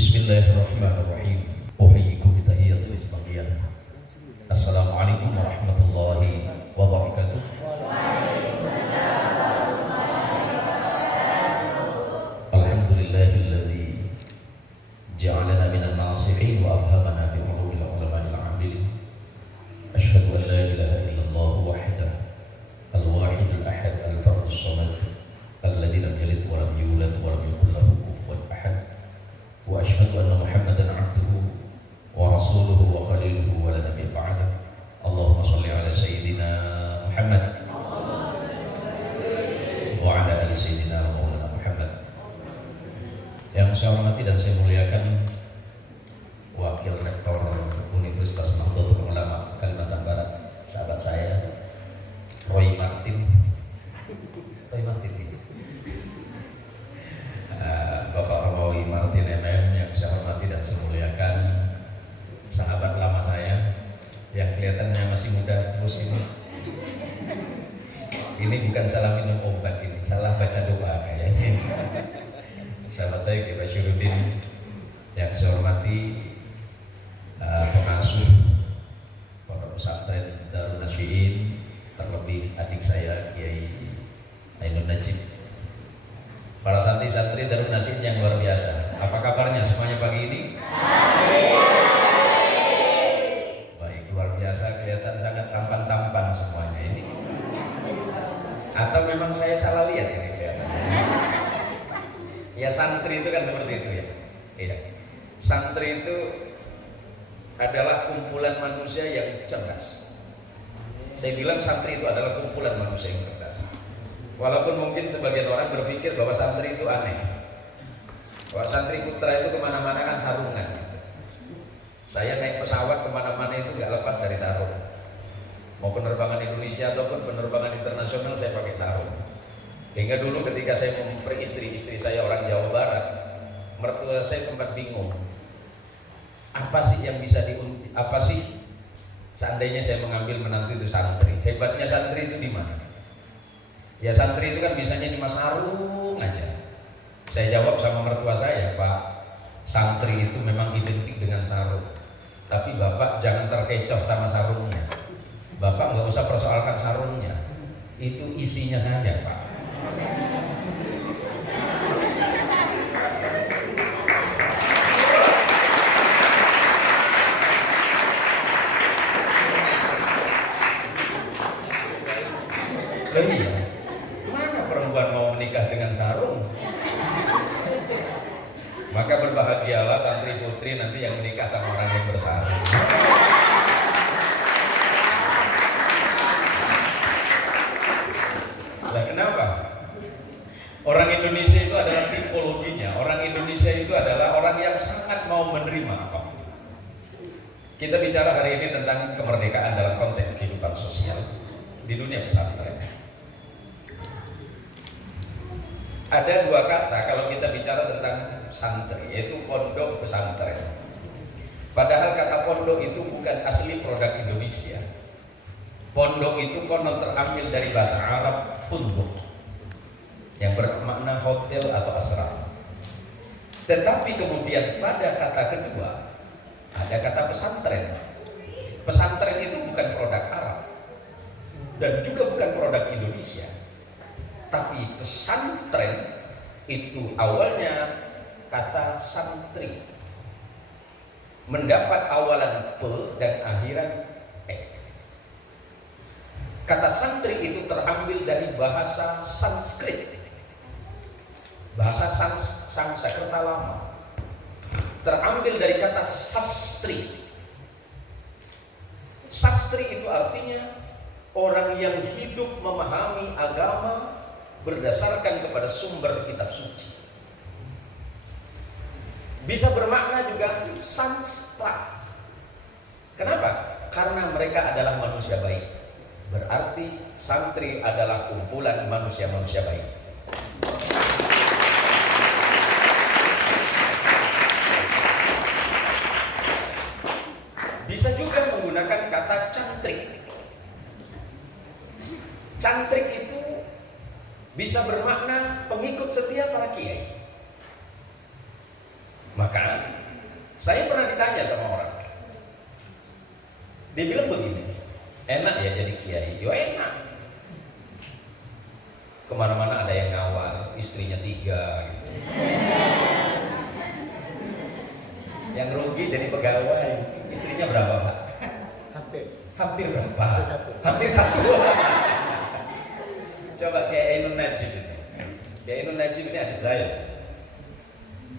Bismillahirrahmanirrahim. Uhayyikum bitahiyatil islamiyah. Assalamualaikum warahmatullahi wabarakatuh. Alhamdulillahilladzi ja'alana minan nasihin wa afhamana bi ulumil ulama'il 'amilin. Asyhadu an la ilaha illallah wahdahu al-wahidul ahad al-fardus samad alladzi lam yalid wa lam yulad wa lam yakul lahu kufuwan ahad. Wa asyhadu anna Muhammadan 'abduhu wa rasuluhu wa khaliluhu wa la nabiyya ba'dahu. Allahumma shalli ala sayyidina Muhammad wa ala ali sayyidina Maulana Muhammad. Yang saya hormati dan saya muliakan Wakil Rektor Universitas Nahdlatul Ulama Kalimantan Barat, sahabat saya Roy Martin ini. Bapak Roy Martin MM yang saya hormati dan saya muliakan, sahabat lama saya yang kelihatannya masih muda terus ini. Ini bukan salah minum obat, ini salah baca doa kayaknya. Sahabat saya Kiai Basyuruddin yang saya hormati, pengasuh Pondok Pesantren Darun Nasy'iin, terlebih adik saya Kiai Ainun Najib, para santri-santri Darun Nasy'iin yang luar biasa. Apa kabarnya semuanya pagi ini? Baik, luar biasa, kelihatan sangat tampan-tampan semuanya ini. Atau memang saya salah lihat ini kelihatannya? Ya, santri itu kan seperti itu ya. Iya. Santri itu adalah kumpulan manusia yang cerdas. Saya bilang santri itu adalah kumpulan manusia yang cerdas. Walaupun mungkin sebagian orang berpikir bahwa santri itu aneh, bahwa santri putra itu kemana-mana kan sarungan gitu. Saya naik pesawat kemana-mana itu nggak lepas dari sarung. Mau penerbangan Indonesia ataupun penerbangan internasional saya pakai sarung. Hingga dulu ketika saya memperi istri saya orang Jawa Barat, mertua saya sempat bingung. Apa sih seandainya saya mengambil menantu itu santri? Hebatnya santri itu di mana? Ya, santri itu kan bisanya cuma sarung aja. Saya jawab sama mertua saya, Pak, santri itu memang identik dengan sarung. Tapi Bapak jangan terkecoh sama sarungnya. Bapak nggak usah persoalkan sarungnya. Itu isinya saja, Pak. Loh iya, mana perempuan mau menikah dengan sarung? Maka berbahagialah santri putri nanti yang menikah sama orang yang bersarung. Nah, kenapa? Orang Indonesia itu adalah tipologinya. Orang Indonesia itu adalah orang yang sangat mau menerima apapun. Kita bicara hari ini tentang kemerdekaan dalam konteks kehidupan sosial di dunia pesantren. Ada dua kata kalau kita bicara tentang santri, yaitu pondok pesantren. Padahal kata pondok itu bukan asli produk Indonesia. Pondok itu konon terambil dari bahasa Arab funduk, yang bermakna hotel atau asrama. Tetapi kemudian pada kata kedua ada kata pesantren. Pesantren itu bukan produk Arab dan juga bukan produk Indonesia. Tapi pesantren itu awalnya kata santri, mendapat awalan P dan akhiran E. Kata santri itu terambil dari bahasa Sanskrit, bahasa Sanskerta lama, terambil dari kata sastri. Sastri itu artinya orang yang hidup memahami agama berdasarkan kepada sumber kitab suci. Bisa bermakna juga sanstra. Kenapa? Karena mereka adalah manusia baik. Berarti santri adalah kumpulan manusia-manusia baik. Bisa juga menggunakan kata cantrik. Cantrik itu bisa bermakna pengikut setia para kiai. Maka Saya pernah ditanya sama orang, dia bilang begini, enak ya jadi kiai? Yo enak. Kemana-mana ada yang ngawal, istrinya 3 gitu. Yang rugi jadi pegawai, istrinya berapa Pak? Hampir berapa? Hampir satu. Coba kayak Ainun Najib ini. Kayak Ainun Najib ini adik saya.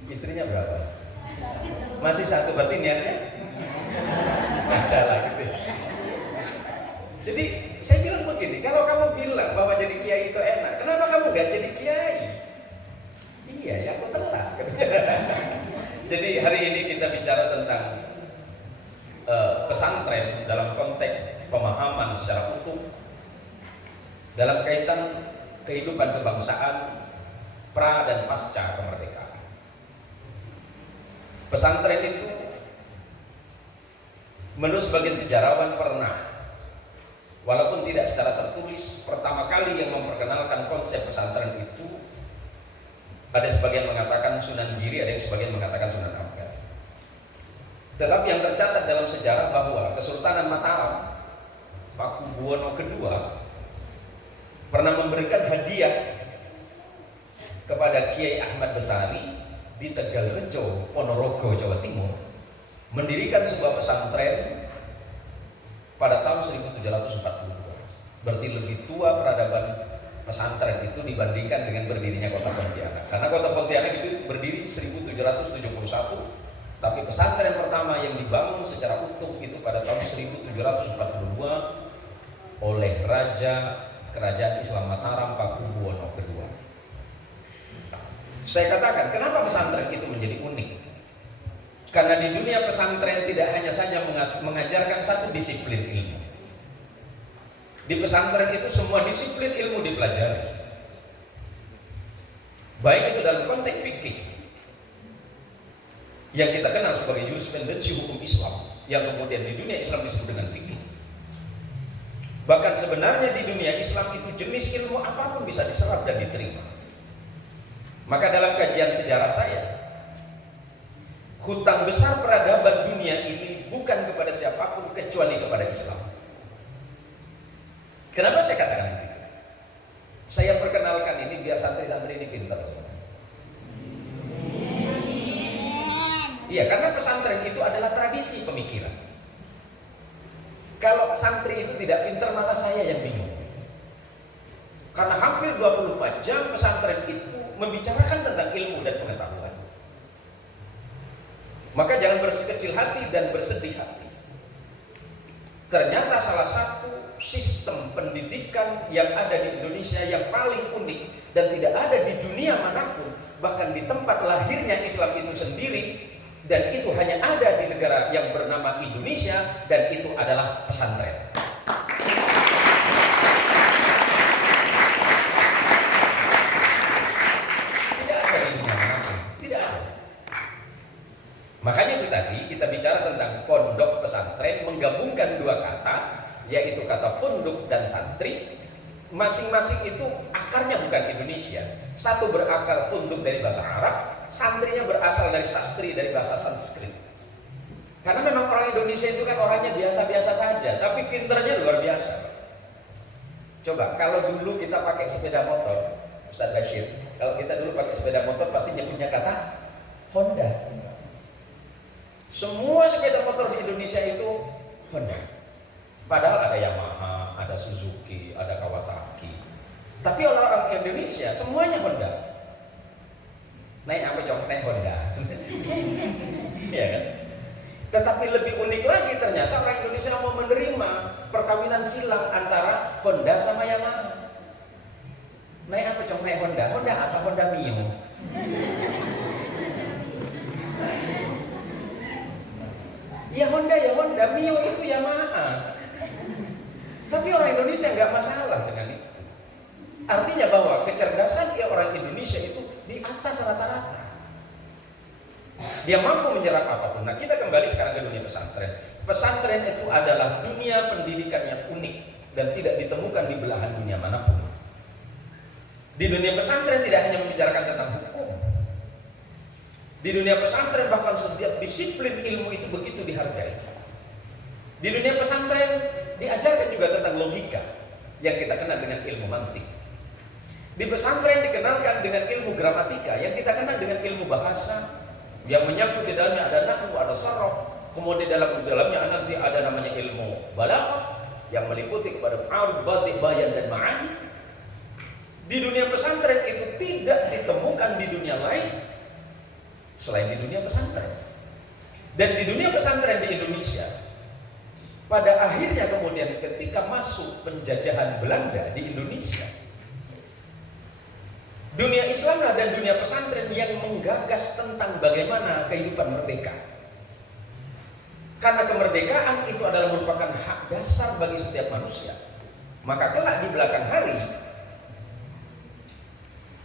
Istrinya berapa? Masih satu, berarti niatnya ada lah gitu. Jadi saya bilang begini, kalau kamu bilang bahwa jadi kiai itu enak, kenapa kamu nggak jadi kiai? Iya ya, aku telat. Jadi hari ini kita bicara tentang pesantren dalam konteks pemahaman secara utuh dalam kaitan kehidupan kebangsaan pra dan pasca kemerdekaan. Pesantren itu menurut sebagian sejarawan pernah, walaupun tidak secara tertulis, pertama kali yang memperkenalkan konsep pesantren itu ada sebagian mengatakan Sunan Giri, ada yang sebagian mengatakan Sunan Ampel. Tetapi yang tercatat dalam sejarah bahwa Kesultanan Mataram Pakubuwono II pernah memberikan hadiah kepada Kiai Ahmad Besari di Tegalrejo, Ponorogo, Jawa Timur, mendirikan sebuah pesantren pada tahun 1742. Berarti lebih tua peradaban pesantren itu dibandingkan dengan berdirinya kota Pontianak. Karena kota Pontianak itu berdiri 1771, tapi pesantren pertama yang dibangun secara utuh itu pada tahun 1742 oleh Raja Kerajaan Islam Mataram Pakubuwono II. Saya katakan, kenapa pesantren itu menjadi unik? Karena di dunia pesantren tidak hanya saja mengajarkan satu disiplin ilmu. Di pesantren itu semua disiplin ilmu dipelajari. Baik itu dalam konteks fikih yang kita kenal sebagai jurisprudensi hukum Islam, yang kemudian di dunia Islam disebut dengan fikih. Bahkan sebenarnya di dunia Islam itu jenis ilmu apapun bisa diserap dan diterima. Maka dalam kajian sejarah saya, hutang besar peradaban dunia ini bukan kepada siapapun kecuali kepada Islam. Kenapa saya katakan begitu? Saya perkenalkan ini biar santri-santri ini pintar sebenarnya. Iya, karena pesantren itu adalah tradisi pemikiran. Kalau santri itu tidak pintar, malah saya yang bingung. Karena hampir 24 jam pesantren itu membicarakan tentang ilmu dan pengetahuan. Maka jangan bersekecil hati dan bersedih hati. Ternyata salah satu sistem pendidikan yang ada di Indonesia yang paling unik dan tidak ada di dunia manapun, bahkan di tempat lahirnya Islam itu sendiri, dan itu hanya ada di negara yang bernama Indonesia, dan itu adalah pesantren. Tidak ada di dunia manapun, tidak ada. Makanya itu tadi kita bicara tentang pondok pesantren, menggabungkan dua kata, yaitu kata funduk dan santri. Masing-masing itu akarnya bukan Indonesia. Satu berakar funduk dari bahasa Arab, santrinya berasal dari sastri, dari bahasa Sanskrit. Karena memang orang Indonesia itu kan orangnya biasa-biasa saja, tapi pinternya luar biasa. Coba kalau dulu kita pakai sepeda motor, Ustadz Bashir, kalau kita dulu pakai sepeda motor pasti nyebutnya kata Honda. Semua sepeda motor di Indonesia itu Honda. Padahal ada Yamaha, ada Suzuki, ada Kawasaki. Tapi orang-orang Indonesia semuanya Honda. Naik apa cok? Naik Honda. Iya kan? Tetapi lebih unik lagi, ternyata orang Indonesia mau menerima perkawinan silang antara Honda sama Yamaha. Naik apa cok? Naik Honda. Honda apa? Honda Mio. Ya Honda, Mio itu Yamaha. Tapi orang Indonesia nggak masalah dengan itu. Artinya bahwa kecerdasan orang Indonesia itu di atas rata-rata. Dia mampu menyerap apapun. Nah, kita kembali sekarang ke dunia pesantren. Pesantren itu adalah dunia pendidikan yang unik dan tidak ditemukan di belahan dunia manapun. Di dunia pesantren tidak hanya membicarakan tentang hukum. Di dunia pesantren bahkan setiap disiplin ilmu itu begitu dihargai. Di dunia pesantren diajarkan juga tentang logika yang kita kenal dengan ilmu mantik. Di pesantren dikenalkan dengan ilmu gramatika yang kita kenal dengan ilmu bahasa, yang menyangkut di dalamnya ada nahwu, ada saraf, kemudian dalamnya nanti ada namanya ilmu balaghah yang meliputi kepada arud, batik, bayan dan ma'ani. Di dunia pesantren itu tidak ditemukan di dunia lain selain di dunia pesantren. Dan di dunia pesantren di Indonesia, pada akhirnya kemudian ketika masuk penjajahan Belanda di Indonesia, dunia Islam dan dunia pesantren yang menggagas tentang bagaimana kehidupan merdeka. Karena kemerdekaan itu adalah merupakan hak dasar bagi setiap manusia. Maka kelak di belakang hari,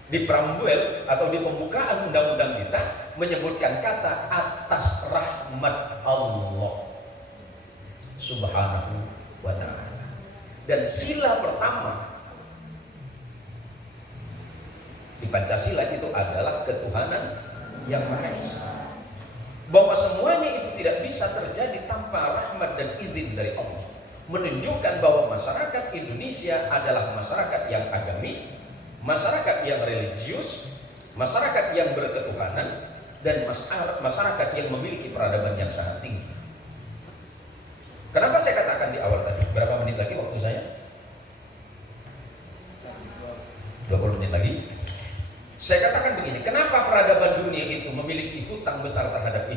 di preambul atau di pembukaan undang-undang kita menyebutkan kata atas rahmat Allah Subhanahu wa ta'ala. Dan sila pertama di Pancasila itu adalah ketuhanan yang Maha Esa. Bahwa semuanya itu tidak bisa terjadi tanpa rahmat dan izin dari Allah. Menunjukkan bahwa masyarakat Indonesia adalah masyarakat yang agamis, masyarakat yang religius, masyarakat yang berketuhanan, dan masyarakat yang memiliki peradaban yang sangat tinggi. Kenapa saya katakan di awal tadi? Berapa menit lagi waktu saya? 20 menit lagi. Saya katakan begini, kenapa peradaban dunia itu memiliki hutang besar terhadap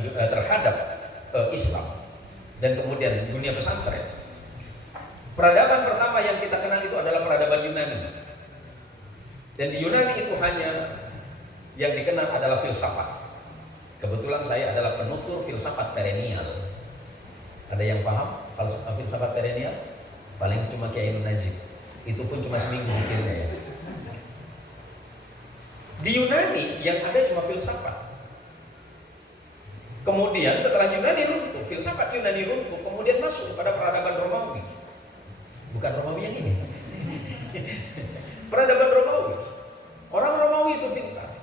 Islam dan kemudian dunia pesantren? Peradaban pertama yang kita kenal itu adalah peradaban Yunani. Dan di Yunani itu hanya yang dikenal adalah filsafat. Kebetulan saya adalah penutur filsafat perennial. Ada yang paham filsafat perennial? Paling cuma Kiai Ibnu Najib. Itu pun cuma seminggu mikirnya ya. Di Yunani yang ada cuma filsafat. Kemudian setelah Yunani runtuh, filsafat Yunani runtuh, kemudian masuk pada peradaban Romawi. Bukan Romawi yang ini. Peradaban Romawi. Orang Romawi itu pintar.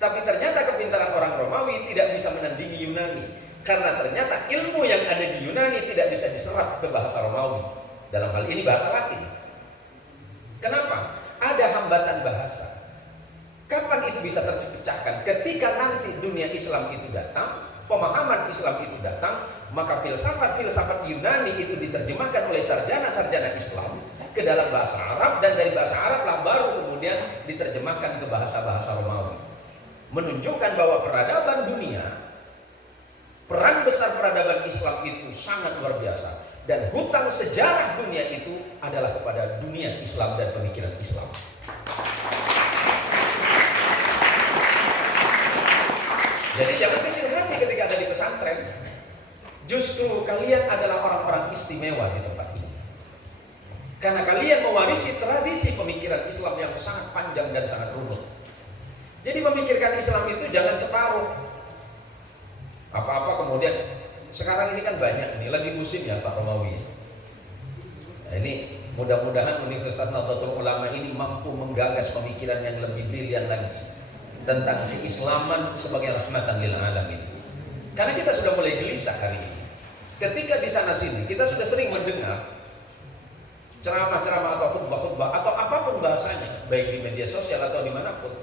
Tapi ternyata kepintaran orang Romawi tidak bisa menandingi Yunani. Karena ternyata ilmu yang ada di Yunani tidak bisa diserap ke bahasa Romawi. Dalam hal ini bahasa Latin. Kenapa? Ada hambatan bahasa. Kapan itu bisa terpecahkan? Ketika nanti dunia Islam itu datang, pemahaman Islam itu datang, maka filsafat-filsafat Yunani itu diterjemahkan oleh sarjana-sarjana Islam ke dalam bahasa Arab, dan dari bahasa Arab lah baru kemudian diterjemahkan ke bahasa-bahasa Romawi. Menunjukkan bahwa peradaban dunia, peran besar peradaban Islam itu sangat luar biasa, dan hutang sejarah dunia itu adalah kepada dunia Islam dan pemikiran Islam. Jadi jangan kecil hati ketika ada di pesantren. Justru kalian adalah orang-orang istimewa di tempat ini. Karena kalian mewarisi tradisi pemikiran Islam yang sangat panjang dan sangat runut. Jadi memikirkan Islam itu jangan separuh. Apa-apa kemudian, sekarang ini kan banyak nih, lagi musim ya Pak Romawi. Nah, ini mudah-mudahan Universitas Nahdlatul Ulama ini mampu menggagas pemikiran yang lebih brilian lagi tentang keislaman sebagai rahmatan lil alamin. Karena kita sudah mulai gelisah hari ini. Ketika di sana sini kita sudah sering mendengar ceramah-ceramah atau khutbah-khutbah atau apapun bahasanya, baik di media sosial atau dimanapun,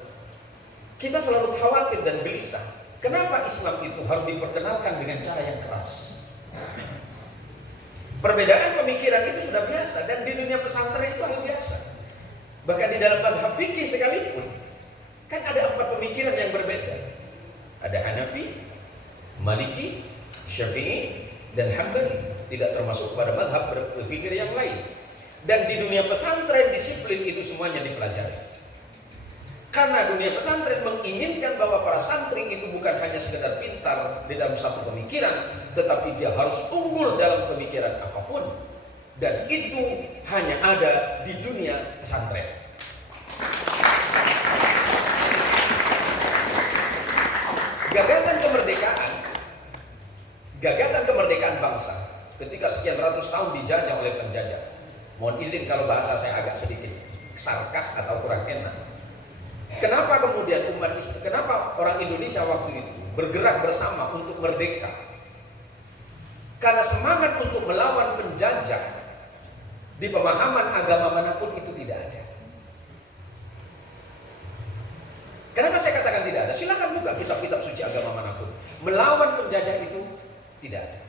kita selalu khawatir dan gelisah. Kenapa Islam itu harus diperkenalkan dengan cara yang keras? Perbedaan pemikiran itu sudah biasa, dan di dunia pesantren itu hal biasa. Bahkan di dalam mazhab fikih sekalipun, kan ada 4 pemikiran yang berbeda. Ada Hanafi, Maliki, Syafi'i, dan Hambali. Tidak termasuk pada mazhab berpikir yang lain. Dan di dunia pesantren disiplin itu semuanya dipelajari. Karena dunia pesantren menginginkan bahwa para santri itu bukan hanya sekedar pintar di dalam satu pemikiran, tetapi dia harus unggul dalam pemikiran apapun. Dan itu hanya ada di dunia pesantren. Gagasan kemerdekaan bangsa ketika sekian ratus tahun dijajah oleh penjajah. Mohon izin kalau bahasa saya agak sedikit sarkas atau kurang enak. Kenapa kemudian kenapa orang Indonesia waktu itu bergerak bersama untuk merdeka? Karena semangat untuk melawan penjajah di pemahaman agama manapun itu tidak ada. Kenapa saya katakan tidak ada? Silakan buka kitab-kitab suci agama manapun. Melawan penjajah itu tidak ada.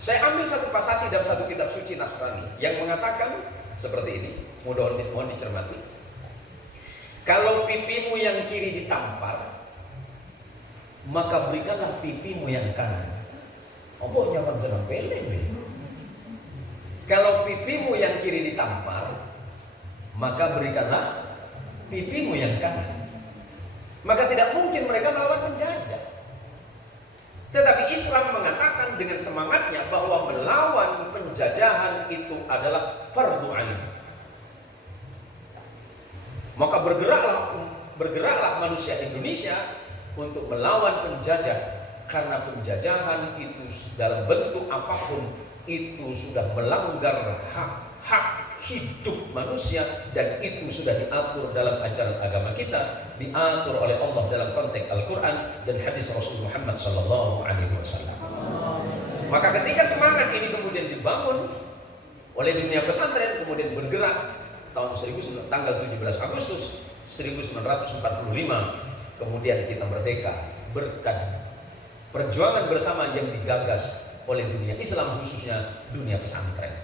Saya ambil satu pasasi dalam satu kitab suci Nasrani yang mengatakan seperti ini, mohon dicermati. Kalau pipimu yang kiri ditampar, maka berikanlah pipimu yang kanan. Apa nyaman jangan peleng nih. Kalau pipimu yang kiri ditampar, maka berikanlah pipimu yang kanan. Maka tidak mungkin mereka melawan penjajah. Tetapi Islam mengatakan dengan semangatnya bahwa melawan penjajahan itu adalah fardu ain. Maka bergeraklah manusia Indonesia untuk melawan penjajah, karena penjajahan itu dalam bentuk apapun itu sudah melanggar hak hidup manusia, dan itu sudah diatur dalam ajaran agama kita, diatur oleh Allah dalam konteks Al-Quran dan hadis Rasul Muhammad SAW. Maka ketika semangat ini kemudian dibangun oleh dunia pesantren, kemudian bergerak tanggal 17 Agustus 1945, kemudian kita merdeka berkat perjuangan bersama yang digagas oleh dunia Islam, khususnya dunia pesantren.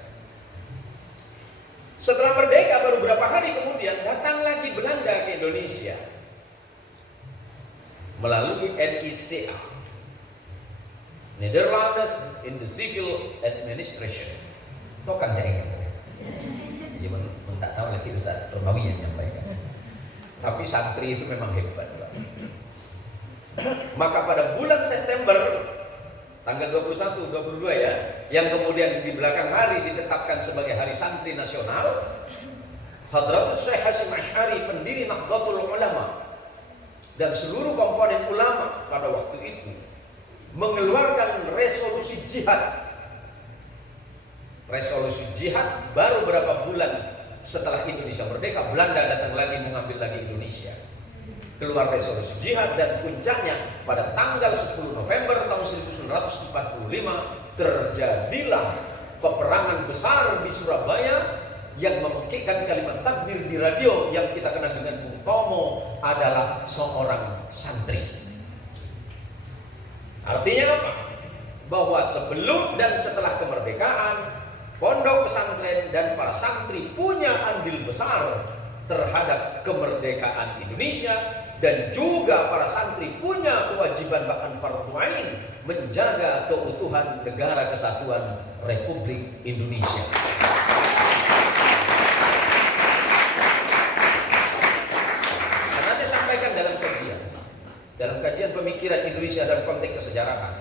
Setelah merdeka baru beberapa hari kemudian datang lagi Belanda ke Indonesia melalui NICA, Netherlands in the Civil Administration. Tokan cari kan? Jadi tak tahu lagi Ustaz Romawi yang menyampaikan. Tapi santri itu memang hebat, Pak. Maka pada bulan September tanggal 21, 22 ya, yang kemudian di belakang hari ditetapkan sebagai Hari Santri Nasional, Hadratus Syekh Hasyim Asy'ari, pendiri Nahdlatul Ulama, dan seluruh komponen ulama pada waktu itu mengeluarkan resolusi jihad. Resolusi jihad baru berapa bulan setelah Indonesia merdeka, Belanda datang lagi mengambil lagi Indonesia. Keluar resolusi jihad, dan puncaknya pada tanggal 10 November tahun 1945 terjadilah peperangan besar di Surabaya yang memekikkan kalimat takbir di radio yang kita kenal dengan Bung Tomo adalah seorang santri. Artinya apa? Bahwa sebelum dan setelah kemerdekaan, pondok pesantren dan para santri punya andil besar terhadap kemerdekaan Indonesia, dan juga para santri punya kewajiban bahkan fardu ain menjaga keutuhan negara kesatuan Republik Indonesia. Karena saya sampaikan dalam kajian pemikiran Indonesia dalam konteks kesejarahan,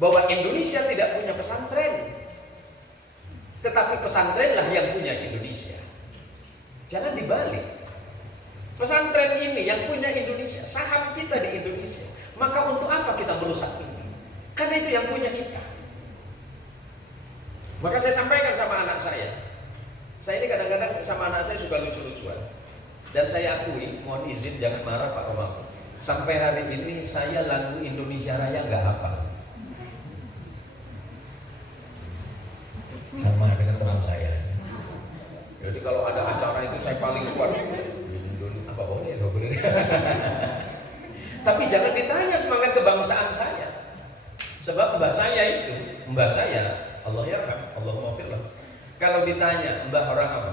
bahwa Indonesia tidak punya pesantren, tetapi pesantrenlah yang punya Indonesia. Jangan dibalik. Pesantren ini yang punya Indonesia, saham kita di Indonesia. Maka untuk apa kita merusak ini? Karena itu yang punya kita. Maka saya sampaikan sama anak saya. Saya ini kadang-kadang sama anak saya suka lucu-lucuan. Dan saya akui, mohon izin jangan marah Pak Romawi, sampai hari ini saya lagu Indonesia Raya nggak hafal. Sama dengan teman saya. Jadi kalau ada acara itu saya paling kuat. Apa boleh? Tapi jangan ditanya semangat kebangsaan saya. Sebab mbah saya itu, mbah saya, Allah yarham, Allahumma firlah. Kalau ditanya mbah orang apa?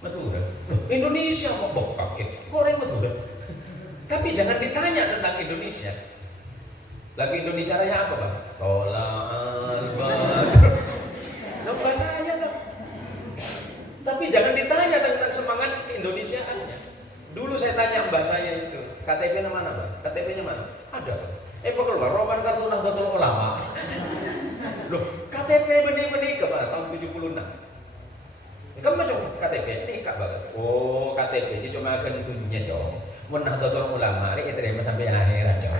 Madura. Indonesia mau bokak, goreng Madura. Tapi jangan ditanya tentang Indonesia. Lagu Indonesia Raya apa, Bang? Tola'al badr. Mbah saya tuh. Tapi jangan ditanya tentang semangat keindonesiaannya. Dulu saya tanya mbah saya itu, KTP-nya mana, Bang? KTP-nya mana? Ada, Bang. Keluar Roman Kartu Nahdlatul Ulama. Loh, KTP benih-benih ke tahun 76. Kamu macam KTP ini Kak Bang. Oh, KTP itu cuma akan itunya, Jong. Mun Nahdlatul Ulama ini terima sampai akhirat, Jong.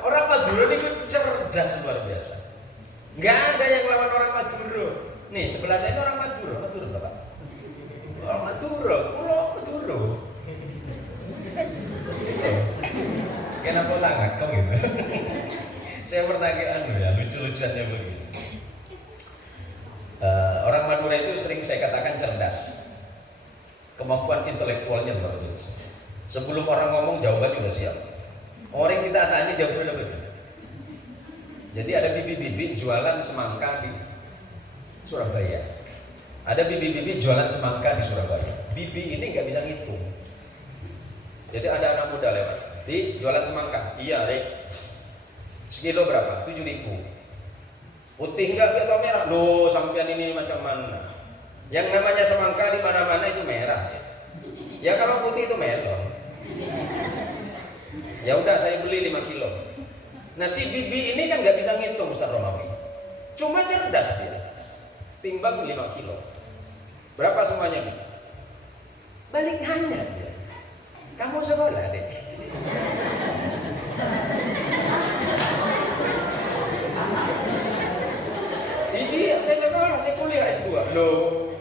Orang Madura ini Saya ini orang Madura toh, Pak. Orang Madura, kulo Madura. Kenapa tak ngakak gitu? Saya pernah ya, lucu-lucuannya begini. Orang Madura itu sering saya katakan cerdas. Kemampuan intelektualnya luar biasa. Sebelum orang ngomong jawabannya udah siap. Orang kita tanya jawabannya udah begitu. Jadi ada bibi-bibi jualan semangka di Surabaya. Ada bibi-bibi jualan semangka di Surabaya. Bibi ini nggak bisa ngitung. Jadi ada anak muda lewat, di jualan semangka. Iya, Rek. Sekilo berapa? 7.000. Putih enggak atau merah? Loh, sampean ini macam mana? Yang namanya semangka di mana-mana itu merah. Ya kalau putih itu melon. Ya udah saya beli 5 kilo. Nah si bibi ini kan nggak bisa ngitung Ustaz Romawi. Cuma cerdas dia. Timbang 5 kilo. Berapa semuanya, Bi? Balik nanya dia. Kamu sekolah, Dek? Iya, saya sekolah, saya kuliah S2. Loh,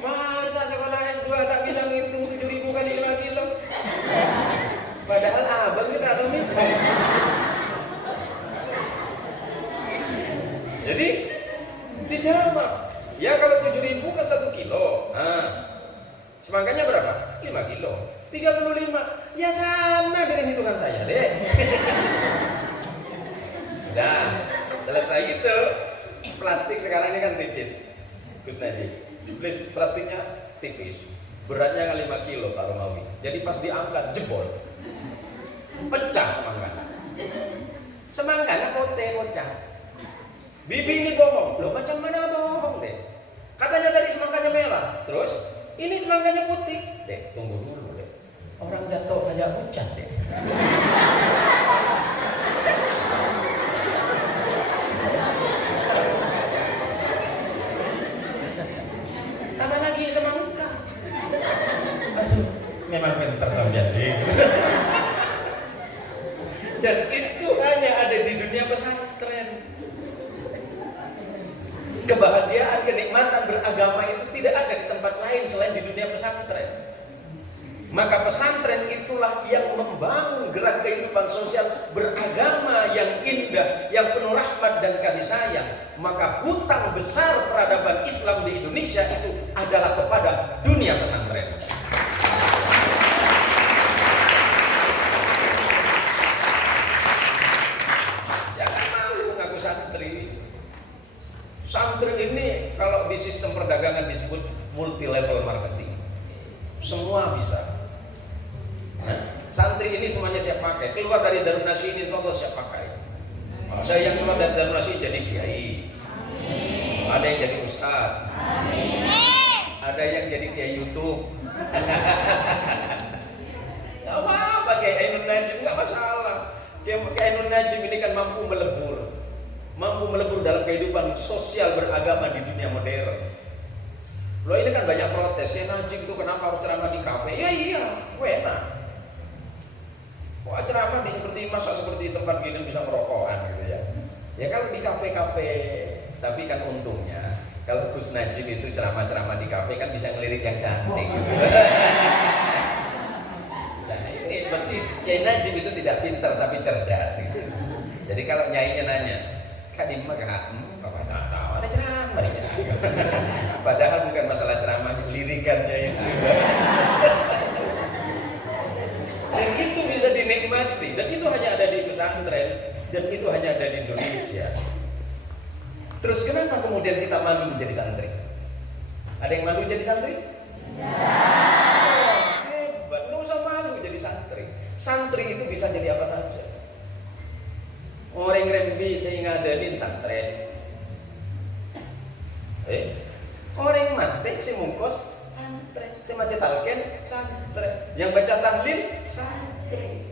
masa sekolah S2 tak bisa ngitung 7.000 kali 5 kilo? Padahal abang kita tahu ngitung. Jadi, dijawab. Ya kalau 7.000 kan 1 kilo. Nah, semangkanya berapa? 5 kilo. 35. Ya sama dengan hitungan saya, Dek. Nah, selesai itu. Plastik sekarang ini kan tipis, Gus Najib. Plastiknya tipis, beratnya kan 5 kilo Pak Romawi. Jadi pas diangkat jebol, pecah semangkanya. Semangkanya pecah. Bibi ini bohong, loh macam mana bohong, Dek? Katanya tadi semangkanya merah, terus ini semangkanya putih. Dek, tunggu dulu, Dek. Orang jatuh saja pecah, Dek. Apalagi semangka. Aduh, memang pintar sampean. Dan itu hanya ada di dunia pesantren. Kebahagiaan, kenikmatan beragama itu tidak ada di tempat lain selain di dunia pesantren. Maka pesantren itulah yang membangun gerak kehidupan sosial beragama yang indah, yang penuh rahmat dan kasih sayang. Maka hutang besar peradaban Islam di Indonesia itu adalah kepada dunia pesantren. Jangan malu ngaku santri. Santri ini kalau di sistem perdagangan disebut multi level marketing. Semua bisa. Santri ini semuanya siap pakai. Keluar dari Darun Nasi ini insya Allah siap pakai. Ada yang keluar dari Darun Nasi jadi kiai. Ada yang jadi ustaz. Ada yang jadi kiai YouTube. Gak apa-apa, Kiai Ainun Najim gak masalah. Kiai Ainun Najim ini kan mampu melebur dalam kehidupan sosial beragama di dunia modern. Loh ini kan banyak protes. Kiai Najim itu kenapa harus ceramah di kafe? Ya iya, enak. Kok ceramah di seperti tempat gini bisa merokokan gitu ya. Ya kalau di kafe-kafe, tapi kan untungnya kalau Gus Najib itu ceramah-ceramah di kafe kan bisa ngelirik yang cantik gitu. Nah ini berarti Kiai Najib itu tidak pintar tapi cerdas gitu. Jadi kalau nyainya nanya, Kak Dimma Kak, Bapak tahu ada ceramah ya. Padahal bukan masalah ceramahnya, lirikannya itu. Dan itu bisa dinikmati, dan itu hanya ada di pesantren, dan itu hanya ada di Indonesia. Terus kenapa kemudian kita malu menjadi santri? Ada yang malu jadi santri? Hebat, nggak usah malu jadi santri. Santri itu bisa jadi apa saja. Orang rembi sehingga ngadain santren. Orang mati si mungkos santren, si macet talken santren, yang baca tahlil santri.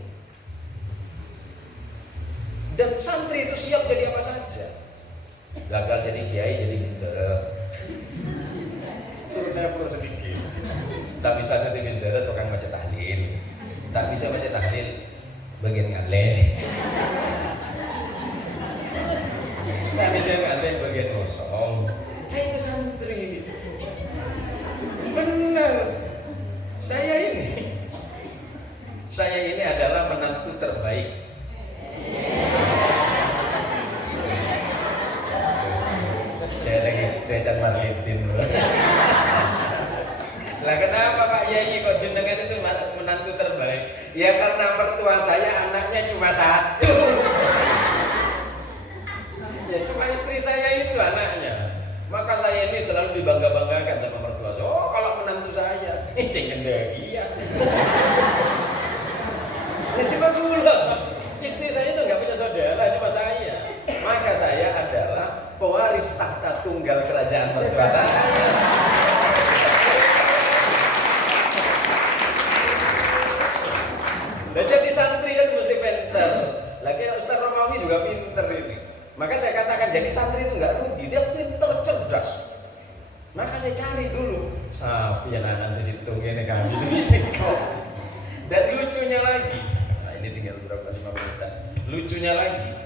Dan santri itu siap jadi apa saja. Gagal jadi kiai jadi bintara. Turun level sedikit. Tak bisa jadi bintara tukang baca tahlil. Tak bisa baca tahlil bagian ngaleh. Tak bisa ngaleh bagian kosong. Itu santri. Marlitin. Lah kenapa Pak Yai kok jenengan itu menantu terbaik? Ya karena mertua saya anaknya cuma satu. Ya cuma istri saya itu anaknya. Maka saya ini selalu dibangga-banggakan sama mertua saya. Oh kalau menantu saya, jangan bahagia. Nah coba gula. Istri saya itu nggak punya saudara, cuma saya. Maka saya adalah pewaris tahta tunggal kerajaan mertua saya. Nah jadi santri kan mesti pinter. Lagi Ustaz Romawi juga pinter ini. Maka saya katakan jadi santri itu nggak rugi, dia pinter cerdas. Maka saya cari dulu sapi yang anak sesitung ini kami ini sekop. Dan lucunya lagi, nah ini tinggal berapa 5 menit. Lucunya lagi,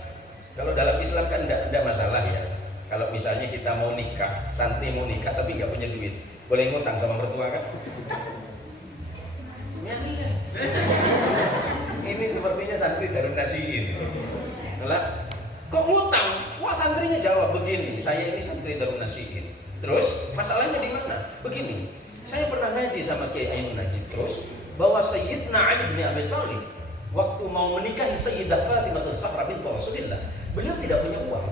kalau dalam Islam kan tidak masalah ya. Kalau misalnya kita mau nikah, santri mau nikah tapi nggak punya duit, boleh ngutang sama mertua kan? Ya, ini sepertinya santri Darun Nasihin. Lah, kok ngutang? Wah santrinya jawab begini, saya ini santri Darun Nasihin. Terus masalahnya di mana? Begini, saya pernah ngaji sama Kiai Ainun Najib terus bahwa Sayyidina Ali bin Abi Thalib waktu mau menikahi Sayyidah Fatimah Az-Zahra binti Rasulillah, beliau tidak punya uang.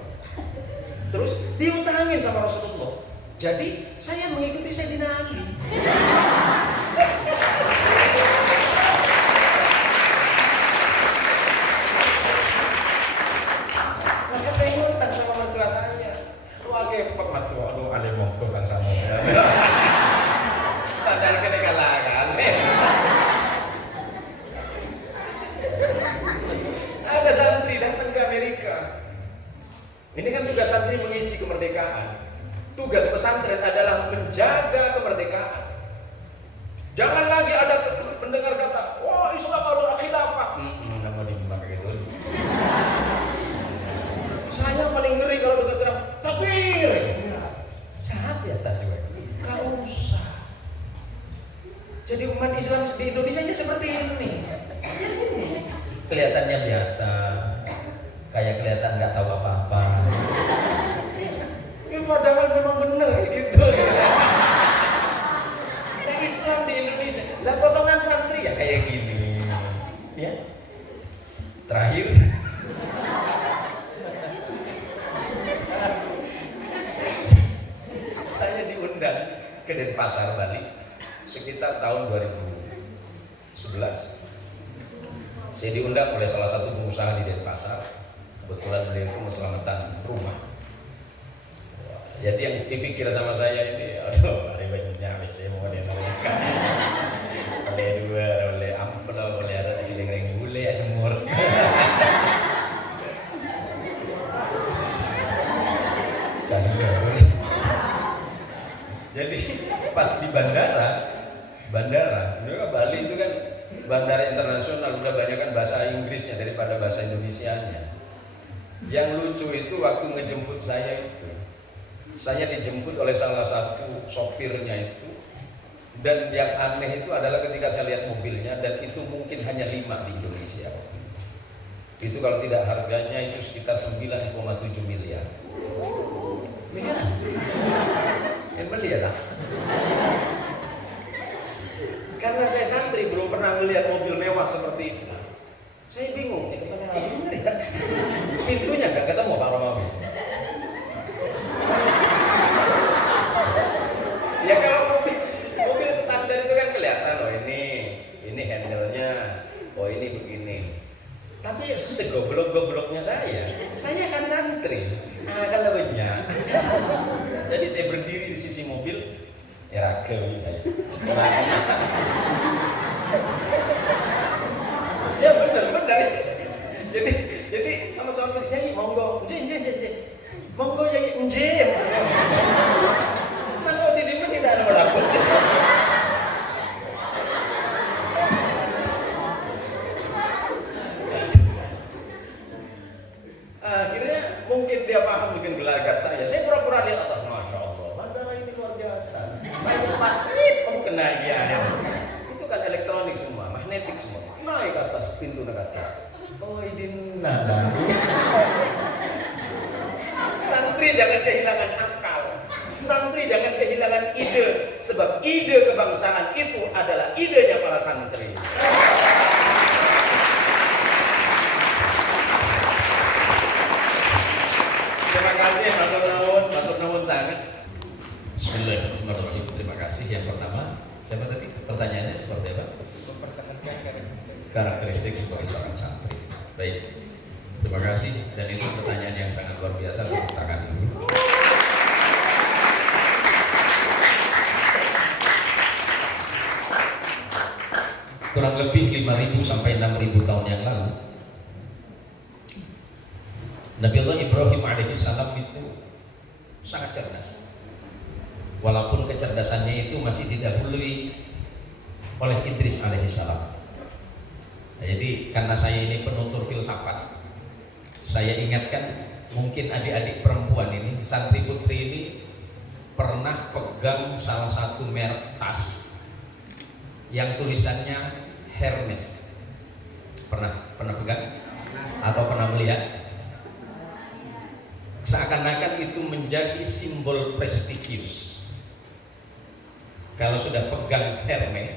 Terus diutangin sama Rasulullah. Jadi saya mengikuti Sayyidina Ali. Maka saya ngutang sama mertua saya. Wah kepek mertua, aduh ale monggo kan sama. Padahal kena kalangan. Ada santri datang ke Amerika. Ini kan tugas santri mengisi kemerdekaan. Tugas pesantren adalah menjaga kemerdekaan. Jangan lagi ada pendengar kata, wah Islam harus khilafah. Nggak mau dipakai gitu. Saya paling ngeri kalau dengar ceramah takbir. Siapa di atas juga? Gak usah. Jadi umat Islam di Indonesia aja seperti ini. Ya ini. Kelihatannya biasa, kayak kelihatan nggak tahu apa-apa. Ya padahal memang benar gitu. Nah, Islam di Indonesia, lah potongan santri ya kayak gini, ya. Terakhir, saya diundang ke Denpasar Bali sekitar tahun 2011. Saya diundang oleh salah satu pengusaha di Denpasar. Kebetulan beliau itu mau selamatan rumah. Jadi yang dipikir sama saya ini, aduh, hari banyaknya saya mau dinamakan. Oleh dua, oleh ampel, oleh ada cileng gule, cemur. Jadi pas di bandara, ini kan Bali itu kan bandara internasional, udah banyak kan bahasa Inggrisnya daripada bahasa Indonesianya. Yang lucu itu waktu ngejemput saya itu, saya dijemput oleh salah satu sopirnya itu, dan yang aneh itu adalah ketika saya lihat mobilnya, dan itu mungkin hanya 5 di Indonesia. Itu kalau tidak harganya itu sekitar 9,7 miliar. Miliaran? Yang beli ya tak? Karena saya santri belum pernah melihat mobil mewah seperti itu. Saya bingung, kemana bener ya? Pintunya gak ketemu Pak Romawi. Ya kalau mobil standar itu kan kelihatan, oh ini handle-nya, oh ini begini. Tapi segoblok-gobloknya saya kan santri, kan lebihnya. Jadi saya berdiri di sisi mobil, ya ragam saya. Ya benar. Jadi sama-sama Jai monggo, monggo Jai nje. Masa di masih tidak ada takut. Akhirnya mungkin dia paham dengan gelagat saya. Saya pura-pura lihat atas, masya Allah, bandara ini luar biasa. Kamu kena ya. Itu kan elektronik semua, magnetik semua. Naik ke atas, pintu naik ke atas. Oh ini nada. Santri jangan kehilangan akal. Santri jangan kehilangan ide, sebab ide kebangsaan itu adalah idenya para santri. Terima kasih, matur nuwun sangat. Bismillahirrahmanirrahim. Terima kasih. Yang pertama, siapa tadi? Pertanyaannya seperti apa? Karakteristik sebagai seorang santri. Baik. Terima kasih. Dan itu pertanyaan yang sangat luar biasa. Tepuk tangan dulu. Kurang lebih 5.000 sampai 6.000 tahun yang lalu, Nabi Allah Ibrahim alaihissalam itu sangat cerdas. Walaupun kecerdasannya itu masih didahului oleh Idris alaihissalam. Nah, jadi karena saya ini penutur filsafat, saya ingatkan mungkin adik-adik perempuan ini, santri putri ini pernah pegang salah satu merek tas yang tulisannya Hermes. Pernah pegang atau pernah melihat? Seakan-akan itu menjadi simbol prestisius. Kalau sudah pegang Hermes,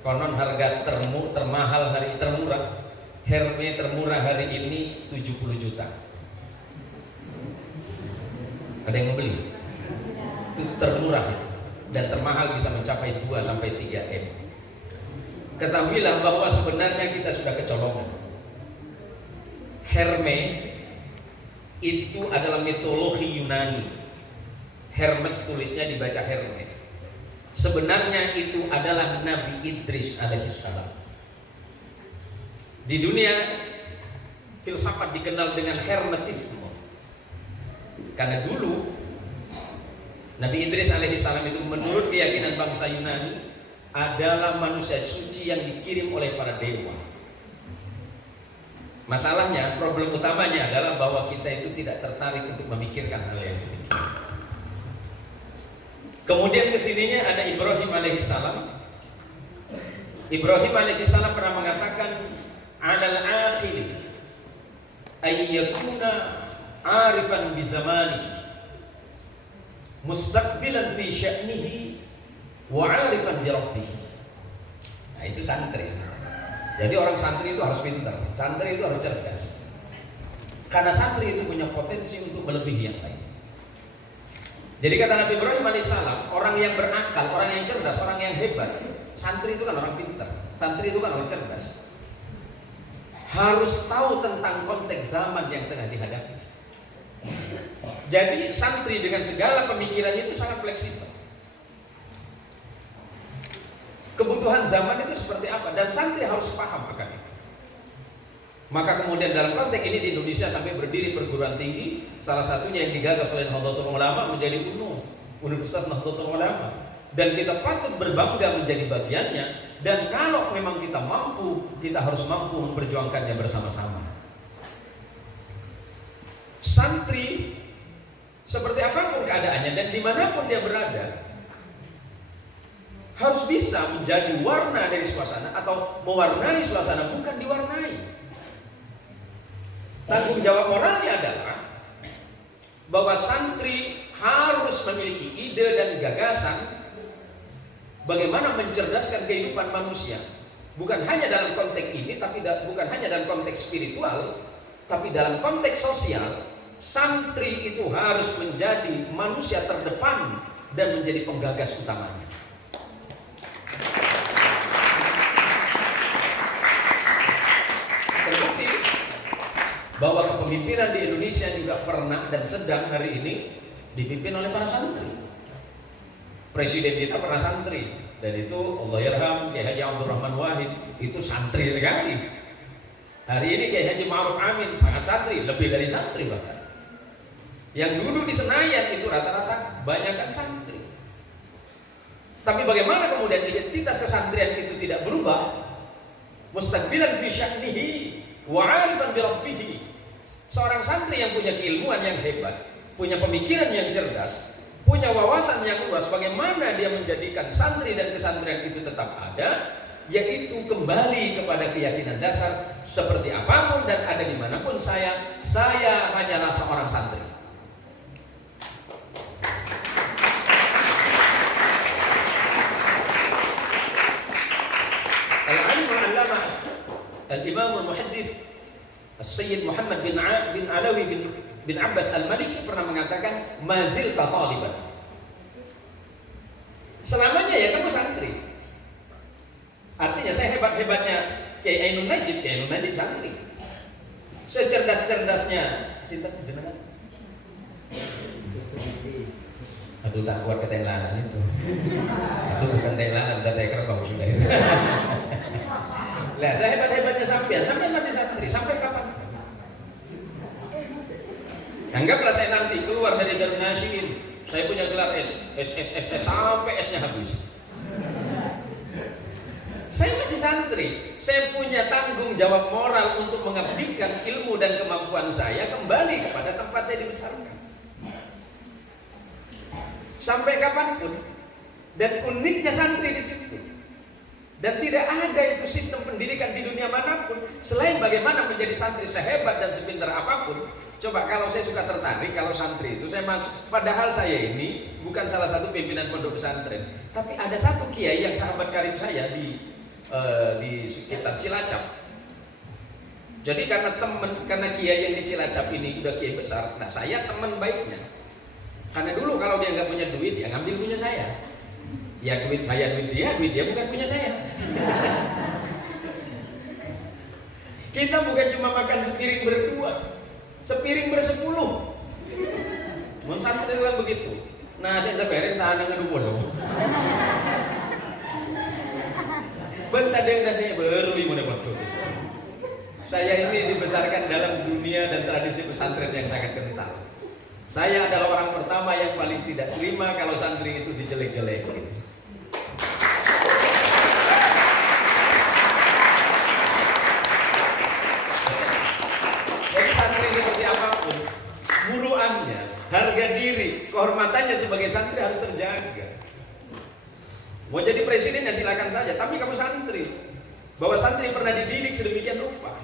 konon harga termahal hari termurah, Hermes termurah hari ini 70 juta. Ada yang mau beli? Itu termurah itu. Dan termahal bisa mencapai 2 sampai 3 M. Ketahuilah bahwa sebenarnya kita sudah kecolongan. Hermes itu adalah mitologi Yunani. Hermes tulisnya dibaca Hermes. Sebenarnya itu adalah Nabi Idris alaihissalam. Di dunia filsafat dikenal dengan hermetisme. Karena dulu Nabi Idris alaihissalam itu menurut keyakinan bangsa Yunani adalah manusia suci yang dikirim oleh para dewa. Masalahnya, problem utamanya adalah bahwa kita itu tidak tertarik untuk memikirkan hal yang demikian. Kemudian kesininya ada Ibrahim alaihissalam. Ibrahim alaihissalam pernah mengatakan, "Alal aqili ay yakuna arifan bi zamanihi mustaqbilan fi sya'nihi wa 'arifan bi rabbih." Nah, itu santri. Jadi orang santri itu harus pintar, santri itu harus cerdas. Karena santri itu punya potensi untuk melebihi yang lain. Jadi kata Nabi Ibrahim alaihissalam, orang yang berakal, orang yang cerdas, orang yang hebat, santri itu kan orang pintar, santri itu kan orang cerdas. Harus tahu tentang konteks zaman yang tengah dihadapi. Jadi santri dengan segala pemikirannya itu sangat fleksibel. Kebutuhan zaman itu seperti apa, dan santri harus paham akan itu. Maka kemudian dalam konteks ini di Indonesia sampai berdiri perguruan tinggi, salah satunya yang digagas oleh Nahdlatul Ulama menjadi UNU, Universitas Nahdlatul Ulama, dan kita patut berbangga menjadi bagiannya. Dan kalau memang kita mampu, kita harus mampu memperjuangkannya bersama-sama. Santri seperti apapun keadaannya dan dimanapun dia berada, harus bisa menjadi warna dari suasana atau mewarnai suasana, bukan diwarnai. Tanggung jawab moralnya adalah bahwa santri harus memiliki ide dan gagasan bagaimana mencerdaskan kehidupan manusia, bukan hanya dalam konteks ini, tapi bukan hanya dalam konteks spiritual, tapi dalam konteks sosial. Santri itu harus menjadi manusia terdepan dan menjadi penggagas utamanya. Terbukti bahwa kepemimpinan di Indonesia juga pernah dan sedang hari ini dipimpin oleh para santri. Presiden kita pernah santri, dan itu Allahyarham Kiai Haji Abdurrahman Wahid itu santri sekali. Hari ini Kiai Haji Ma'ruf Amin sangat santri, lebih dari santri bahkan. Yang duduk di Senayan itu rata-rata banyakkan santri. Tapi bagaimana kemudian identitas kesantrian itu tidak berubah? Mustaqbilan fi sya'nihi wa 'arifan bi rabbih. Seorang santri yang punya keilmuan yang hebat, punya pemikiran yang cerdas, punya wawasan yang luas, bagaimana dia menjadikan santri dan kesantrian itu tetap ada, yaitu kembali kepada keyakinan dasar seperti apapun dan ada dimanapun saya hanyalah seorang santri. Al-Imam Al-Muhaddits Sayyid Muhammad bin Alawi bin Abbas Al-Maliki pernah mengatakan, mazil tataliban. Selamanya ya kamu santri. Artinya saya hebat-hebatnya Kiai Ainun Najib, Kiai Ainun Najib santri. Secerdas-cerdasnya sinten jenengan? Aduh, tak kuat ketelangan itu. Itu bukan telangan, udah kerbau sudah itu. Lah, saya hebat-hebatnya sampean masih santri, sampai kapan? Anggaplah saya nanti keluar dari Darun Nasyidin, saya punya gelar S sampai S-nya habis. Saya masih santri, saya punya tanggung jawab moral untuk mengabdikan ilmu dan kemampuan saya kembali kepada tempat saya dibesarkan. Sampai kapanpun. Dan uniknya santri di situ. Dan tidak ada itu sistem pendidikan di dunia manapun selain bagaimana menjadi santri sehebat dan sepintar apapun. Coba kalau saya suka tertarik kalau santri itu saya masuk. Padahal saya ini bukan salah satu pimpinan pondok pesantren, tapi ada satu kiai yang sahabat karib saya di sekitar Cilacap. Jadi karena kiai yang di Cilacap ini udah kiai besar, nah saya teman baiknya. Karena dulu kalau dia nggak punya duit, ya ngambil punya saya. Ya duit saya, duit dia bukan punya saya. Kita bukan cuma makan sepiring berdua, sepiring bersepuluh. Mun santri lah begitu. Nah saya sepiring tahan dengan dulu. Bentar deh udah saya baru mau bodoh. Saya ini dibesarkan dalam dunia dan tradisi pesantren yang sangat kental. Saya adalah orang pertama yang paling tidak terima kalau santri itu dijelek-jelekin. Jadi santri seperti apapun, muruannya, harga diri, kehormatannya sebagai santri harus terjaga. Mau jadi presiden ya silakan saja, tapi kamu santri. Bahwa santri pernah dididik sedemikian rupa.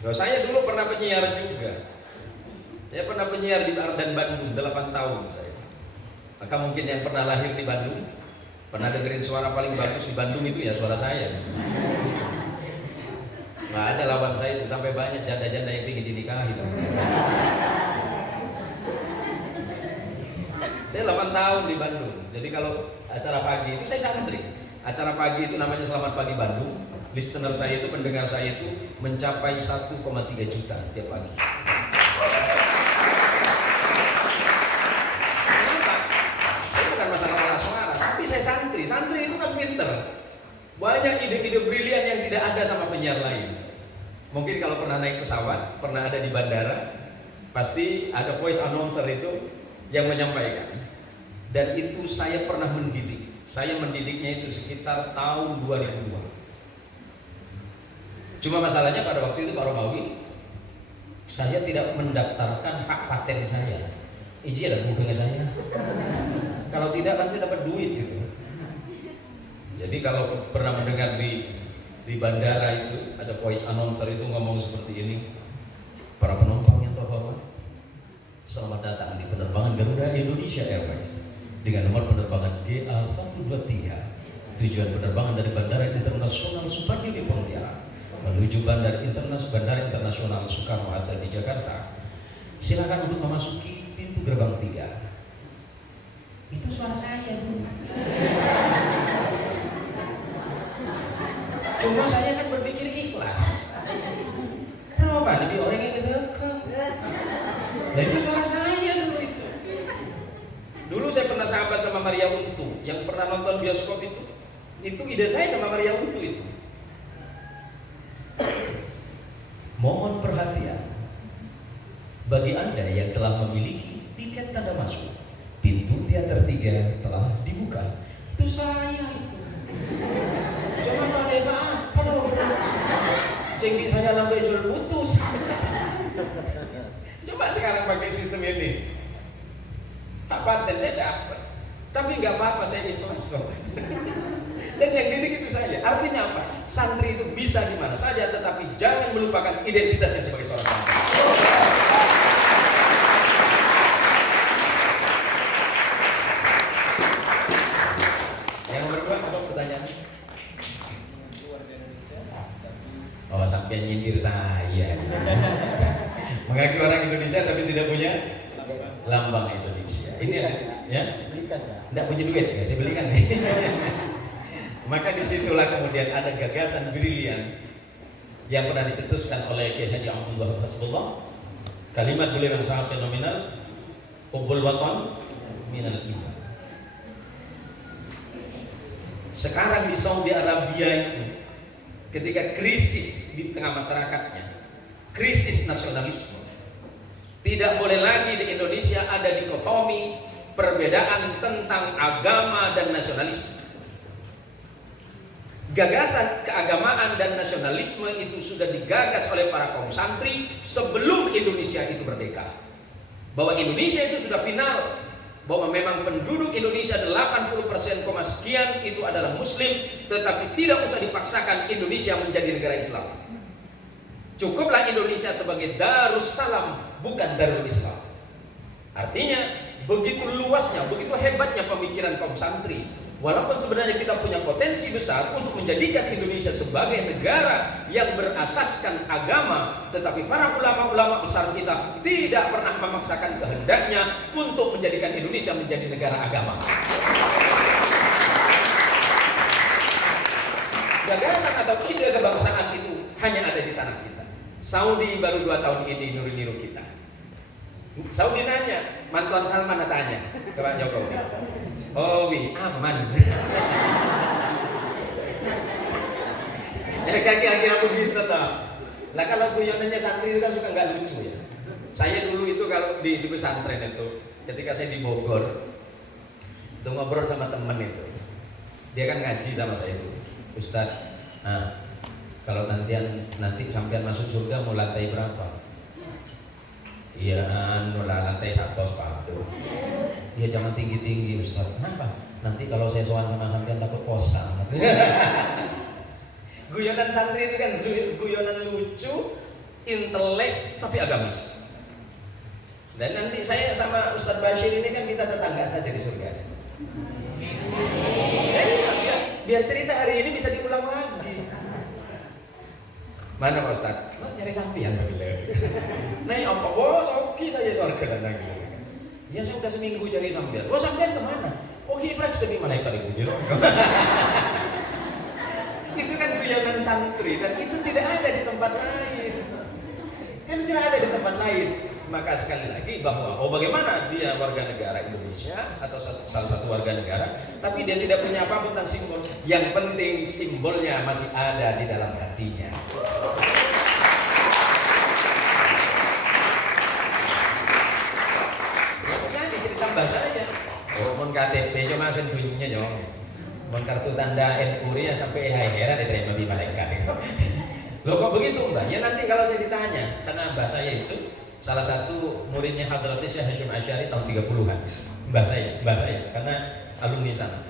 Bahwa saya dulu pernah penyiar juga. Saya pernah penyiar di Ardan Bandung 8 tahun saya. Maka mungkin yang pernah lahir di Bandung pernah dengerin suara paling bagus di Bandung itu ya suara saya. Nggak ada lawan saya itu, sampai banyak janda-janda yang ingin dinikahi. Saya 8 tahun di Bandung. Jadi kalau acara pagi itu saya santri. Acara pagi itu namanya Selamat Pagi Bandung. Listener saya itu, pendengar saya itu mencapai 1,3 juta tiap pagi. Masalah malah suara, tapi saya santri. Santri itu kan pinter. Banyak ide-ide brilian yang tidak ada sama penyiar lain. Mungkin kalau pernah naik pesawat, pernah ada di bandara, pasti ada voice announcer itu yang menyampaikan. Dan itu saya pernah mendidik. Saya mendidiknya itu sekitar tahun 2002. Cuma masalahnya pada waktu itu Pak Romawi, saya tidak mendaftarkan hak paten saya. Izin ada bukunya saya. Kalau tidak kan saya dapat duit gitu. Jadi kalau pernah mendengar di bandara itu ada voice announcer itu ngomong seperti ini, para penumpang yang terhormat, selamat datang di penerbangan Garuda Indonesia Airways dengan nomor penerbangan GA123. Tujuan penerbangan dari Bandara Internasional Supardi di Pontianak menuju Bandara Internasional Soekarno-Hatta di Jakarta. Silakan untuk memasuki pintu gerbang 3. Itu suara saya dulu. Cuma saya kan berpikir ikhlas. Kenapa? Nabi orang yang kedekam. Nah itu suara saya dulu itu. Dulu saya pernah sahabat sama Maria Untung yang pernah nonton bioskop itu. Itu ide saya sama Maria Untung itu. Mohon perhatian bagi Anda yang telah memiliki tiket tanda masuk. Pintu teater 3 telah dibuka. Itu saya itu. Coba tak lebar apa loh. Cengki saya lambai jual putus. Coba sekarang pakai sistem ini. Hak paten saya dapat. Tapi nggak apa-apa, saya ikhlas kok. Dan yang didik itu saya. Artinya apa? Santri itu bisa di mana saja, tetapi jangan melupakan identitasnya sebagai seorang santri. sampai nyindir saya. Mengaku orang Indonesia tapi tidak punya lambang Indonesia. Ini ada, ya? Tidak punya duit ya, saya belikan. Maka disitulah kemudian ada gagasan brilian yang pernah dicetuskan oleh Kiai Haji Abdullah Hasbullah. Kalimat beliau yang sangat fenomenal, hubbul watan minal iman. Sekarang di Saudi Arabia itu, ketika krisis di tengah masyarakatnya, krisis nasionalisme, tidak boleh lagi di Indonesia ada dikotomi perbedaan tentang agama dan nasionalisme. Gagasan keagamaan dan nasionalisme itu sudah digagas oleh para kaum santri sebelum Indonesia itu merdeka. Bahwa Indonesia itu sudah final, bahwa memang penduduk Indonesia 80% sekian itu adalah muslim, tetapi tidak usah dipaksakan Indonesia menjadi negara Islam. Cukuplah Indonesia sebagai Darussalam, bukan Darul Islam. Artinya begitu luasnya, begitu hebatnya pemikiran kaum santri. Walaupun sebenarnya kita punya potensi besar untuk menjadikan Indonesia sebagai negara yang berasaskan agama, tetapi para ulama-ulama besar kita tidak pernah memaksakan kehendaknya untuk menjadikan Indonesia menjadi negara agama. Gagasan atau ide kebangsaan itu hanya ada di tanah kita. Saudi baru 2 tahun ini niru-niru kita. Saudi nanya, Mantuan Salman tanya ke Pak Jokowi, oh wi aman. Kira-kira begitu toh. Nah kalau guyonannya santri itu kan suka nggak lucu ya. Saya dulu itu kalau di pesantren itu, ketika saya di Bogor, itu ngobrol sama temen itu, dia kan ngaji sama saya itu, Ustadz, kalau nanti sampean masuk surga mau lantai berapa? Iya, lantai 100 Pak. Iya jangan tinggi-tinggi Ustaz. Kenapa? Nanti kalau saya sowan sama sampean takut kosong. Guyonan santri itu kan guyonan lucu, intelek tapi agamis. Dan nanti saya sama Ustadz Bashir ini kan kita tetanggaan saja di surga. Biar cerita hari ini bisa diulang lagi. Mana Pak Ustadz? Nyari sampean Nih apa bos, oke saya surga dan lagi. Ya saya udah seminggu cari sampean. Oh sampean kemana? Oh Gibrak seni malaikat ibu bilang. Itu kan guyonan santri dan itu tidak ada di tempat lain. Kan tidak ada di tempat lain. Maka sekali lagi bahwa bagaimana dia warga negara Indonesia atau salah satu warga negara, tapi dia tidak punya apa tentang simbol. Yang penting simbolnya masih ada di dalam hatinya. Tambah saya, mon KTP cuma gendunya nyong, mon kartu tanda NU ya sampai heran diterima di malaikat. Loh kok begitu Mbak? Ya nanti kalau saya ditanya, karena mbak saya itu salah satu muridnya Hadratis Syekh Hasyim Asy'ari tahun 30-an. Mbak saya, karena alumni sana.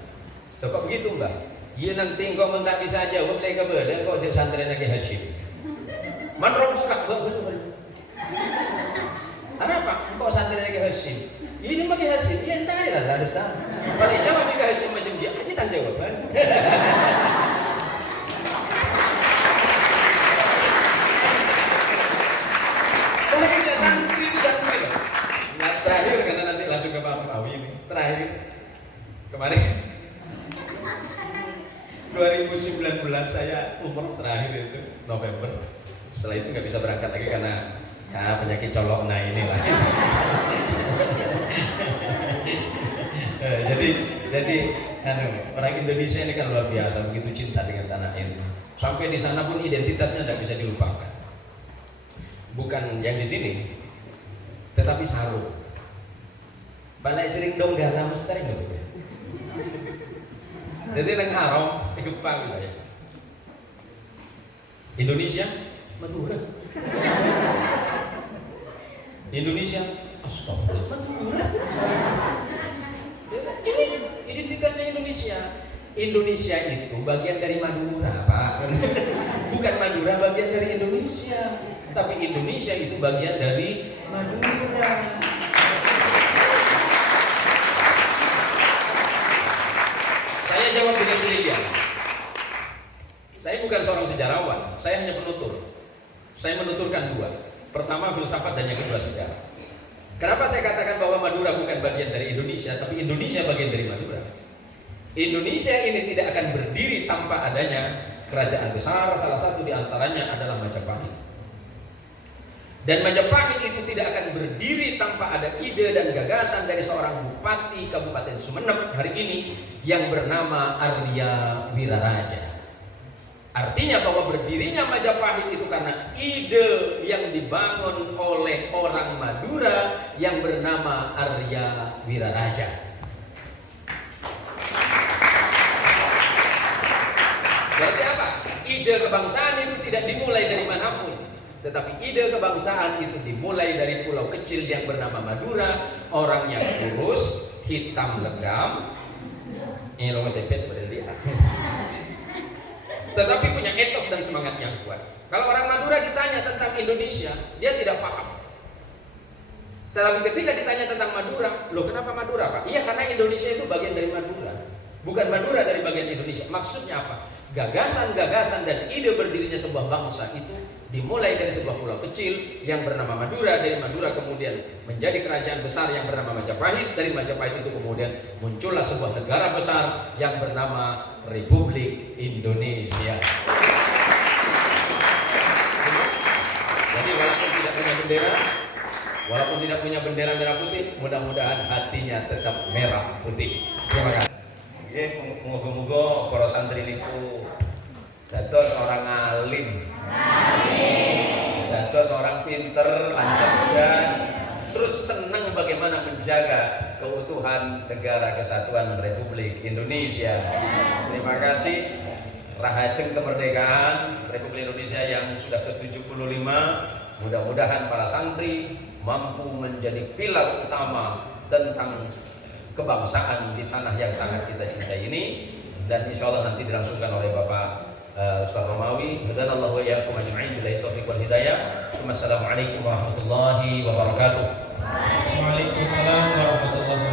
Loh kok begitu Mbak? Ya nanti kok mentak bisa jawab mereka beda kok jadi santri lagi Hasyim. Man buka apa? Kok santri lagi Hasyim? Ini pakai Hasyim, ya entah lah ada sana. Paling jawab pakai Hasyim macam dia aja tak jawaban. Terakhir santri itu santri loh. Nah, terakhir karena nanti langsung ke Pak Romawi ini. Terakhir kemarin 2019 saya umroh terakhir itu November. Setelah itu nggak bisa berangkat lagi karena ya penyakit colok nah inilah. jadi orang Indonesia ini kan luar biasa, begitu cinta dengan tanah air. Sampai di sana pun identitasnya tidak bisa dilupakan. Bukan yang di sini, tetapi sarung. Balik cering dong garam mestari nggak coba. Jadi neng haram, ikut paham saya. Indonesia, Madura. Indonesia, astagfirullah, Madura. Ini identitasnya Indonesia. Indonesia itu bagian dari Madura, Pak. Bukan Madura bagian dari Indonesia, tapi Indonesia itu bagian dari Madura. Saya jawab dengan pilihan. Saya bukan seorang sejarawan, saya hanya penutur. Saya menuturkan dua. Pertama filsafat dan yang kedua sejarah. Kenapa saya katakan bahwa Madura bukan bagian dari Indonesia, tapi Indonesia bagian dari Madura? Indonesia ini tidak akan berdiri tanpa adanya kerajaan besar, salah satu di antaranya adalah Majapahit. Dan Majapahit itu tidak akan berdiri tanpa ada ide dan gagasan dari seorang bupati Kabupaten Sumeneb hari ini yang bernama Arya Wiraraja. Artinya bahwa berdirinya Majapahit itu karena ide yang dibangun oleh orang Madura yang bernama Arya Wiraraja. Berarti apa? Ide kebangsaan itu tidak dimulai dari manapun, tetapi ide kebangsaan itu dimulai dari pulau kecil yang bernama Madura, orangnya kurus, hitam legam, lo sepet pada dia. Tetapi punya etos dan semangat yang kuat. Kalau orang Madura ditanya tentang Indonesia, dia tidak paham. Tetapi ketika ditanya tentang Madura, loh kenapa Madura Pak? Iya karena Indonesia itu bagian dari Madura, bukan Madura dari bagian Indonesia. Maksudnya apa? Gagasan-gagasan dan ide berdirinya sebuah bangsa itu dimulai dari sebuah pulau kecil yang bernama Madura. Dari Madura kemudian menjadi kerajaan besar yang bernama Majapahit. Dari Majapahit itu kemudian muncullah sebuah negara besar yang bernama Republik Indonesia. Jadi walaupun tidak punya bendera merah putih, mudah-mudahan hatinya tetap merah putih. Terima kasih. Moga-moga para santri niku dados seorang alim, dados seorang pinter, lancar cerdas, terus senang bagaimana menjaga keutuhan negara kesatuan Republik Indonesia. Terima kasih. Rahajeng kemerdekaan Republik Indonesia yang sudah ke-75. Mudah-mudahan para santri mampu menjadi pilar utama tentang kebangsaan di tanah yang sangat kita cintai ini, dan insya Allah nanti dilangsungkan oleh Bapak Ustaz Romawi. Hadanallahu wa iyyakum ajma'in billahi taufiq wal hidayah. Wassalamualaikum warahmatullahi wabarakatuh. Waalaikumsalam warahmatullahi wabarakatuh.